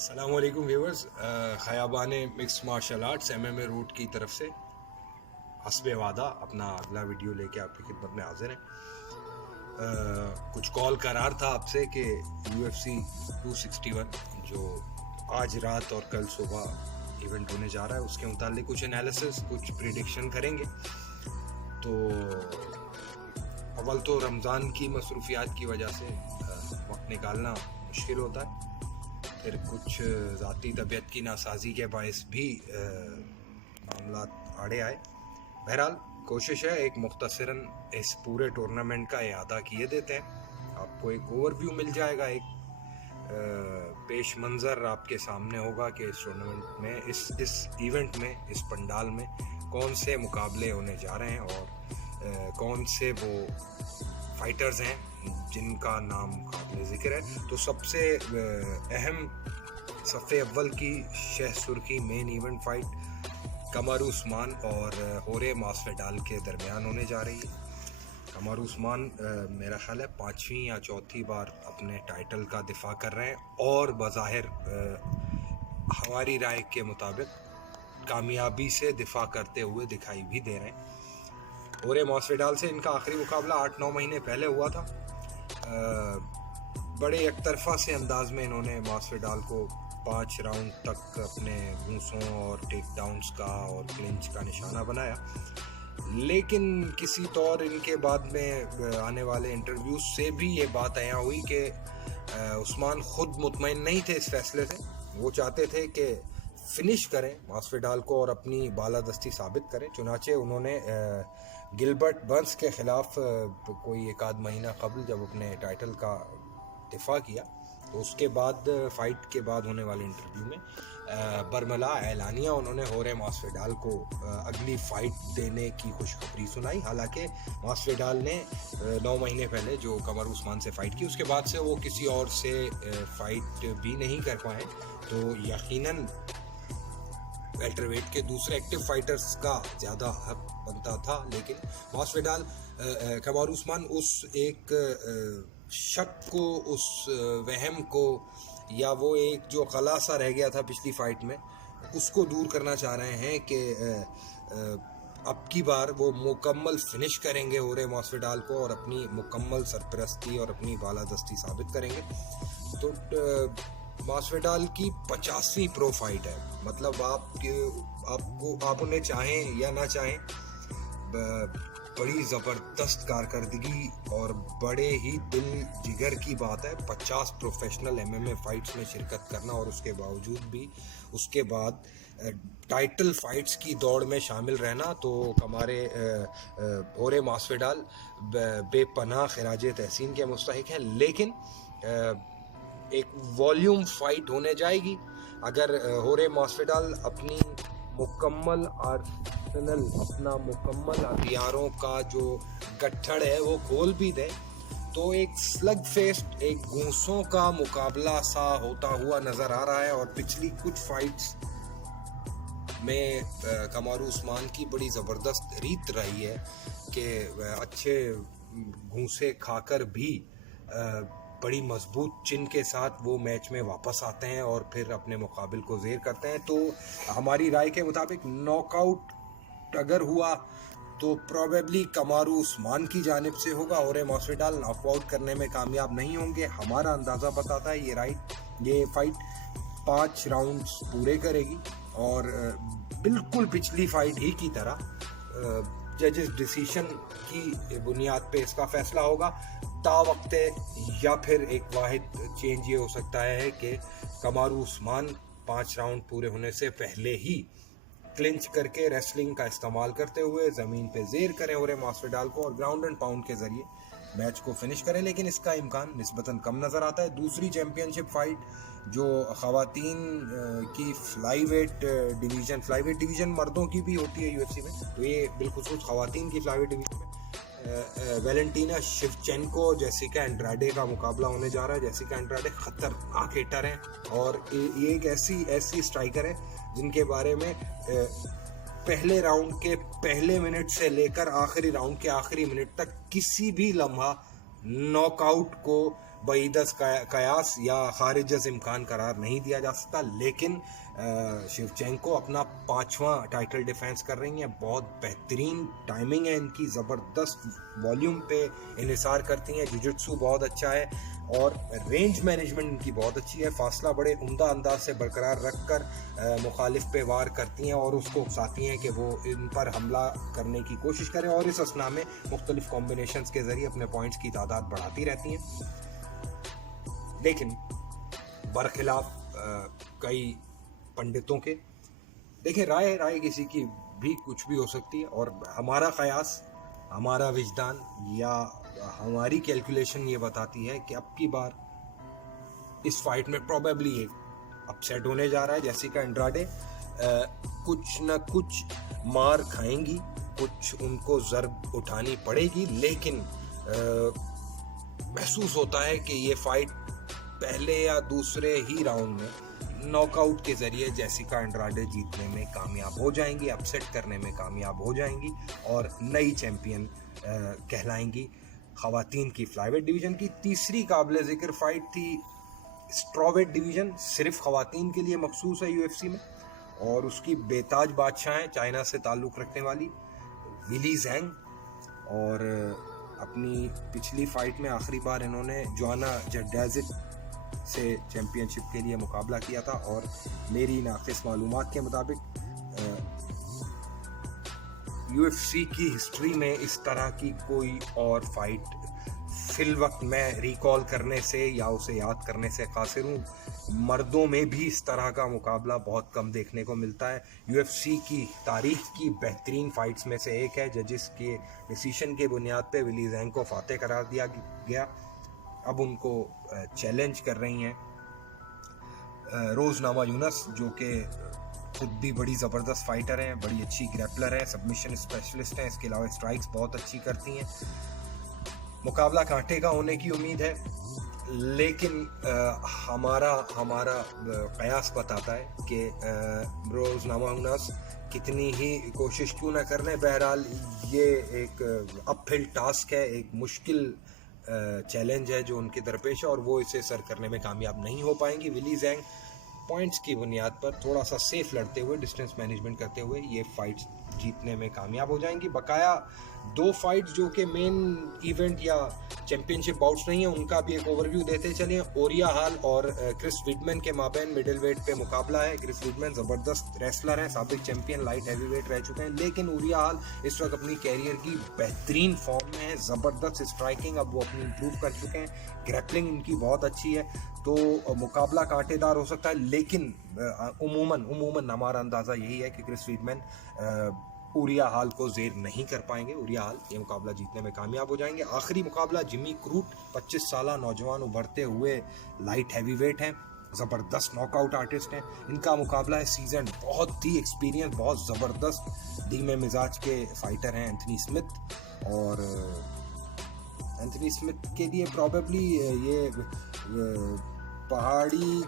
अस्सलाम वालेकुम viewers. Khayaban mix martial arts MMA route की तरफ से हस्बे वादा अपना अगला वीडियो लेके आपकी खिदमत में हाजिर हैं। कुछ कॉल करार था आपसे कि UFC 261 जो आज रात और कल सुबह इवेंट होने जा रहा है उसके मुतालिक कुछ एनालिसिस कुछ प्रिडिक्शन करेंगे। तो अव्वल तो रमज़ान की मसरूफियात की वजह से वक्त निकालना मुश्किल होता है, फिर कुछ ज़ाती तबीयत की नासाजी के बायस भी मामला आड़े आए। बहरहाल कोशिश है एक मुख्तसरन इस पूरे टूर्नामेंट का इयादा किए देते हैं। आपको एक ओवरव्यू मिल जाएगा, एक पेश मंज़र आपके सामने होगा कि इस टूर्नामेंट में इस इवेंट में इस पंडाल में कौन से मुकाबले होने जा रहे हैं और कौन से वो फाइटर्स हैं जिनका नाम काबिल ज़िक्र है। तो सबसे अहम सफ़े अव्वल की शह सुर्खी मेन इवेंट फाइट कमर उस्मान और होरे मास्विडाल के दरमियान होने जा रही है। कमर उस्मान मेरा ख्याल है 5वीं या 4थी बार अपने टाइटल का दिफा कर रहे हैं और बज़ाहिर हमारी राय के मुताबिक कामयाबी से दिफा करते हुए दिखाई भी दे रहे हैं। होरे मास्विडाल से इनका आखिरी मुकाबला 8-9 महीने पहले हुआ था। बड़े एक तरफा से अंदाज में इन्होंने मास्विडाल को 5 राउंड तक अपने घूंसों और टेक डाउन्स का और क्लिंच का निशाना बनाया, लेकिन किसी तौर इनके बाद में आने वाले इंटरव्यूज से भी ये बात आया हुई कि उस्मान खुद मुतमईन नहीं थे इस फैसले से। वो चाहते थे कि फिनिश करें मास्विडाल को और अपनी बालादस्ती साबित करें। चुनाचे उन्होंने गिलबर्ट बर्न्स के ख़िलाफ़ कोई एक आध महीना कबल जब अपने टाइटल का दिफा किया तो उसके बाद फ़ाइट के बाद होने वाले इंटरव्यू में बरमला ऐलानिया उन्होंने होरे मास्विडाल को अगली फ़ाइट देने की खुशखबरी सुनाई। हालांकि मास्विडाल ने 9 महीने पहले जो कमर उस्मान से फ़ाइट की उसके बाद से वो किसी और से फ़ाइट भी नहीं कर पाए, तो यकीनन वेल्टरवेट के दूसरे एक्टिव फाइटर्स का ज़्यादा हक बनता था। लेकिन मास्विडाल कमर उस्मान उस एक शक को, उस वहम को, या वो एक जो खला सा रह गया था पिछली फाइट में, उसको दूर करना चाह रहे हैं कि अब की बार वो मुकम्मल फिनिश करेंगे होरे मास्विडाल को और अपनी मुकम्मल सरपरस्ती और अपनी बालादस्ती साबित करेंगे। तो मास्विडाल की 50वीं प्रो फाइट है। मतलब आप उन्हें चाहें या ना चाहें, बड़ी ज़बरदस्त कारकर्दगी और बड़े ही दिल जिगर की बात है 50 प्रोफेशनल MMA फाइट्स में शिरकत करना और उसके बावजूद भी उसके बाद टाइटल फाइट्स की दौड़ में शामिल रहना। तो हमारे होरे मास्विडाल बेपनाह खिराज तहसीन के मुस्तहिक हैं। लेकिन एक वॉल्यूम फाइट होने जाएगी। अगर होरे मास्विडाल अपनी मुकम्मल आर्सेनल, अपना मुकम्मल हथियारों का जो गट्ठड़ है वो खोल भी दे तो एक स्लग फेस्ट, एक घूंसों का मुकाबला सा होता हुआ नज़र आ रहा है। और पिछली कुछ फाइट्स में कमर उस्मान की बड़ी ज़बरदस्त रीत रही है कि अच्छे घूंसे खाकर भी बड़ी मजबूत चिन के साथ वो मैच में वापस आते हैं और फिर अपने मुकाबिल को ज़ेर करते हैं। तो हमारी राय के मुताबिक नॉकआउट अगर हुआ तो प्रोबेबली कमर उस्मान की जानिब से होगा। होरे मास्विडाल नॉकआउट करने में कामयाब नहीं होंगे। हमारा अंदाज़ा बताता है ये फाइट 5 राउंड्स पूरे करेगी और बिल्कुल पिछली फाइट ही की तरह जजेस डिसीजन की बुनियाद पे इसका फैसला होगा तावक्ते, या फिर एक वाहिद चेंज ये हो सकता है कि कमर उस्मान 5 राउंड पूरे होने से पहले ही क्लिंच करके रेसलिंग का इस्तेमाल करते हुए ज़मीन पे ज़ेर करें होरे मास्विडाल को और ग्राउंड एंड पाउंड के ज़रिए मैच को फिनिश करें। लेकिन इसका इम्कान निस्बतन कम नज़र आता है। दूसरी चैम्पियनशिप फाइट जो ख़वातीन की फ्लाईवेट डिवीज़न मर्दों की भी होती है UFC में, तो ये बिलखुसूस ख़वातीन की फ्लाईवेट डिवीज़न में वेलेंटीना शिवचेंको जेसिका एंड्राडे का मुकाबला होने जा रहा है। जेसिका एंड्राडे खतरनाक हिटर हैं और ये एक ऐसी स्ट्राइकर है जिनके बारे में पहले राउंड के पहले मिनट से लेकर आखिरी राउंड के आखिरी मिनट तक किसी भी लम्हा नॉकआउट को बईदस कयास या खारिज इम्कान करार नहीं दिया जा सकता। लेकिन शिवचेंको अपना 5वां टाइटल डिफेंस कर रही हैं। बहुत बेहतरीन टाइमिंग है इनकी, ज़बरदस्त वॉल्यूम पे इन्हिसार करती हैं, जुजुत्सु बहुत अच्छा है और रेंज मैनेजमेंट इनकी बहुत अच्छी है। फासला बड़े उम्दा अंदाज से बरकरार रख कर मुखालिफ पे वार करती हैं और उसको उकसाती हैं कि वो इन पर हमला करने की कोशिश करें और इस असना में मुख्तलिफ कॉम्बिनेशंस के ज़रिए अपने पॉइंट्स की तादाद बढ़ाती रहती हैं। लेकिन बरखिलाफ कई पंडितों के, देखिए राय किसी की भी कुछ भी हो सकती है और हमारा कयास, हमारा विजदान या हमारी कैलकुलेशन ये बताती है कि अब की बार इस फाइट में प्रोबेबली एक अपसेट होने जा रहा है। जेसिका एंड्राडे कुछ न कुछ मार खाएंगी, कुछ उनको ज़र्ब उठानी पड़ेगी, लेकिन महसूस होता है कि ये फाइट पहले या दूसरे ही राउंड में नॉकआउट के ज़रिए जेसिका एंड्राडे जीतने में कामयाब हो जाएंगी, अपसेट करने में कामयाब हो जाएंगी और नई चैम्पियन कहलाएंगी। ख़वातीन की फ्लाईवेट डिवीज़न की तीसरी काबिल ज़िक्र फाइट थी स्ट्रॉवेट डिवीज़न, सिर्फ ख़वातीन के लिए मखसूस है यूएफसी में, और उसकी बेताज बादशाह हैं चाइना से ताल्लुक़ रखने वाली विली ज़ैंग। और अपनी पिछली फ़ाइट में आखिरी बार इन्होंने जोआना जर्डेज़िक से चैम्पियनशिप के लिए मुकाबला किया था और मेरी नाक़िस मालूमात के मुताबिक यूएफसी की हिस्ट्री में इस तरह की कोई और फाइट फिल वक्त मैं रिकॉल करने से या उसे याद करने से कासिर हूँ। मर्दों में भी इस तरह का मुकाबला बहुत कम देखने को मिलता है। यूएफसी की तारीख की बेहतरीन फाइट्स में से एक है। जजिस के डिसीजन के बुनियाद पे विली ज़ैंग को फातेह करार दिया गया। अब उनको चैलेंज कर रही हैं रोज़ नामायूनस, जो कि खुद भी बड़ी ज़बरदस्त फाइटर हैं, बड़ी अच्छी ग्रैपलर है, सबमिशन स्पेशलिस्ट हैं, इसके अलावा स्ट्राइक्स बहुत अच्छी करती हैं। मुकाबला कांटे का होने की उम्मीद है, लेकिन हमारा कयास बताता है कि रोज़ नामायूनस कितनी ही कोशिश क्यों ना कर लें, बहरहाल ये एक अपहिल टास्क है, एक मुश्किल चैलेंज है जो उनके दरपेश है और वो इसे सर करने में कामयाब नहीं हो पाएंगी। विली ज़ैंग पॉइंट्स की बुनियाद पर थोड़ा सा सेफ लड़ते हुए, डिस्टेंस मैनेजमेंट करते हुए ये फाइट्स जीतने में कामयाब हो जाएंगी। बकाया 2 फाइट्स जो कि मेन इवेंट या चैंपियनशिप बाउट्स नहीं है, उनका भी एक ओवरव्यू देते चले। ओरिया हाल और क्रिस विडमैन के माबैन मिडिल वेट पे मुकाबला है। क्रिस विडमैन ज़बरदस्त रेसलर हैं, साबिक चैंपियन लाइट हैवीवेट रह चुके हैं, लेकिन ओरिया हाल इस वक्त अपनी कैरियर की बेहतरीन फॉर्म में है। ज़बरदस्त स्ट्राइकिंग अब वो अपनी इंप्रूव कर चुके हैं, ग्रैपलिंग इनकी बहुत अच्छी है, तो मुकाबला कांटेदार हो सकता है। लेकिन उमूमन हमारा अंदाज़ा यही है कि क्रिस विडमैन उरिया हाल को ज़ेर नहीं कर पाएंगे। उरिया हाल ये मुकाबला जीतने में कामयाब हो जाएंगे। आखिरी मुकाबला जिमी क्रूट, 25 साल नौजवान उभरते हुए लाइट हैवीवेट हैं, ज़बरदस्त नॉकआउट आर्टिस्ट हैं। इनका मुकाबला है सीजन, बहुत ही एक्सपीरियंस, बहुत ज़बरदस्त धीमे मिजाज के फाइटर हैं एंथनी स्मिथ। और एंथनी स्मिथ के लिए प्रॉबेबली ये पहाड़ी,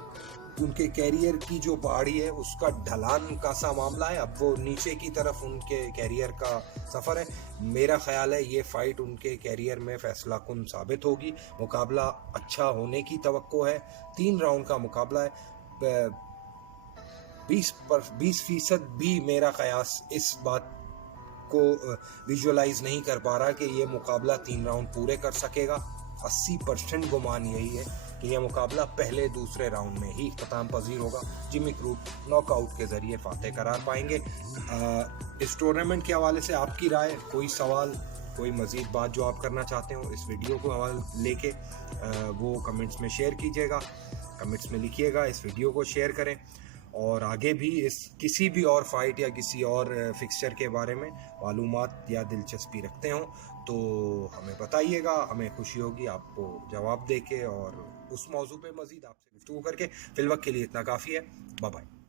उनके कैरियर की जो पहाड़ी है उसका ढलान का सा मामला है, अब वो नीचे की तरफ उनके कैरियर का सफ़र है। मेरा ख्याल है ये फाइट उनके कैरियर में फैसला कुन साबित होगी। मुकाबला अच्छा होने की तवक्को है। 3 राउंड का मुकाबला है। 20% भी मेरा क़यास इस बात को विजुअलाइज नहीं कर पा रहा कि ये मुकाबला 3 राउंड पूरे कर सकेगा। 80% गुमान यही है कि यह मुकाबला पहले दूसरे राउंड में ही इख्तिताम पजीर होगा। जिमी क्रूट नॉकआउट के ज़रिए फातेह करार पाएंगे। इस टूर्नामेंट के हवाले से आपकी राय, कोई सवाल, कोई मज़ीद बात जो आप करना चाहते हो इस वीडियो को हवाले लेके वो कमेंट्स में शेयर कीजिएगा, कमेंट्स में लिखिएगा, इस वीडियो को शेयर करें। और आगे भी इस किसी भी और फाइट या किसी और फिक्सचर के बारे में मालूमात या दिलचस्पी रखते हों तो हमें बताइएगा, हमें खुशी होगी आपको जवाब देके और उस मौजू पे मज़ीद आपसे गुफ्तगू करके। फिलवक्त के लिए इतना काफ़ी है। Bye bye.